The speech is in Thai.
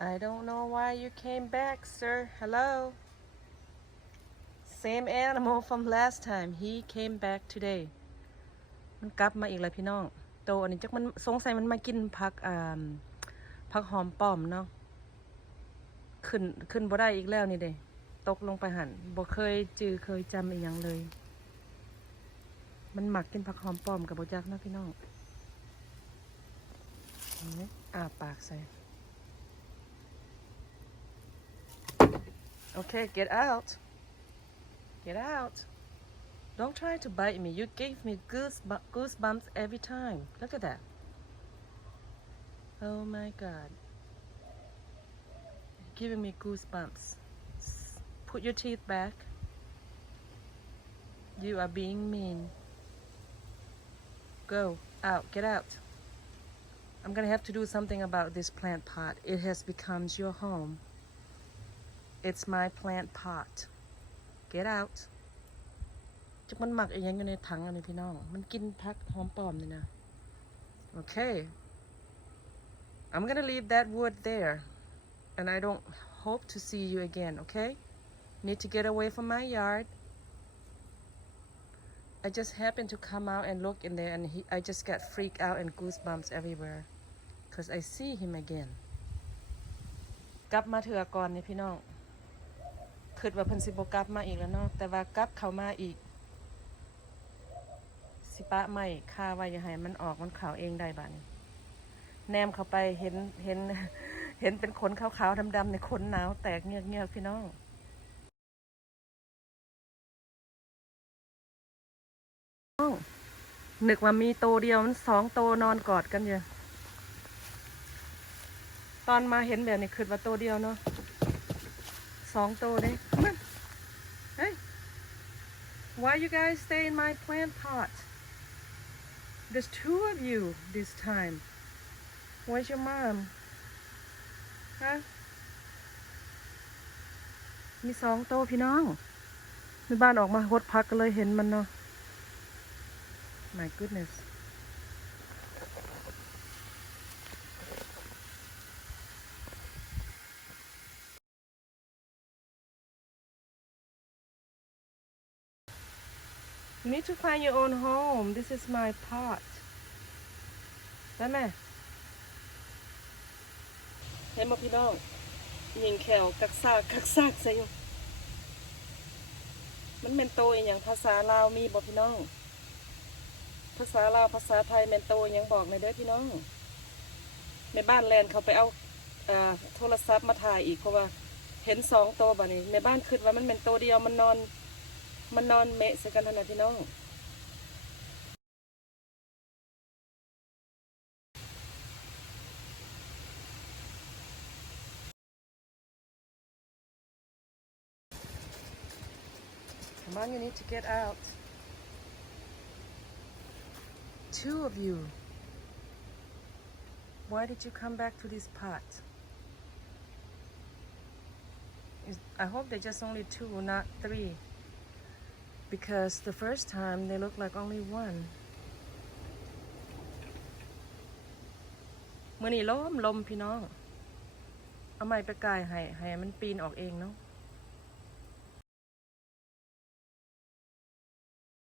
I don't know why you came back, sir. Hello. Same animal from last time. He came back today. มันกลับมาอีกแล้วพี่น้อง โตอันนี้จักมันสงสัยมันมากินผักอ่าผักหอมป้อมเนาะ ขึ้นขึ้นบ่ได้อีกแล้วนี่เด้ตกลงไปหันบ่เคยจือเคยจำอีหยังเลย มันหมักกินผักหอมป้อมกับบ่จักเนาะพี่น้องอ้าปากใส่ Okay, get out. Get out. Don't try to bite me. You gave me goose goosebumps every time. Look at that. Oh my god. You're Giving me goosebumps. Put your teeth back. You are being mean. Go out. Get out. I'm gonna have to do something about this plant pot. It has become your home. It's my plant pot. Get out. จักมันหมักอีกอย่างอยู่ในถังอันนี้พี่น้อง มันกินพักหอมปลอมนี่นะ Okay. I'm gonna leave that wood there. And I don't hope to see you again, okay? Need to get away from my yard. I just happened to come out and look in there and he, I just got freaked out and goosebumps everywhere. Because I see him again. กลับมาเถื่อก่อนนี่พี่น้อง คิดว่าเพิ่นสิบ่กลับมาอีกแล้วเนาะแต่ว่ากลับเข้ามาอีก สิปะไม่ค่าไว้อย่าให้มันออกมันขาวเองได้บ้านี้แนมเข้าไปเห็นเห็น เห็นเป็นขนขาวๆดำๆในขนหนาวแตกเงียบๆพี่น้องนึกว่ามีโตเดียวมันสองโตนอนกอดกันอยู่ตอนมาเห็นแบบนี้คิดว่าโตเดียวเนาะ องโตวเด้มันเฮ้ย why you guys stay in my plant pot there's two of you this time where's your mom ฮะมีสองโตวพี่น้องในบ้านออกมาหดพักก็เลยเห็นมันเนาะ My goodness. You need to find your own home. This is my pot. ได้ไหมเห็นบ่พี่น้องยิงแขวกักซากกักซากใส่ยมันเป็นโตอย่างภาษาลาวมีบ่พี่น้อง ภาษาลาวภาษาไทยแมนโตยังบอกในเด้อพี่น้อง ในบ้านแลนเขาไปเอาโทรศัพท์มาถ่ายอีกเพราะว่าเห็นสองโตวบ่นี้ในบ้านคิดว่ามันเป็นโตวเดียวมันนอน มันนอนเมะใส่กันเท่านั้นพี่น้อง Come on, you need to get out. Two of you. Why did you come back to this pot? Is- I hope they're just only two, not three. Because the first time they look like only one เมื่อนี่ล้มลมพี่น้อง เอาไม้ไปกายให้ให้มันปีนออกเองเนาะ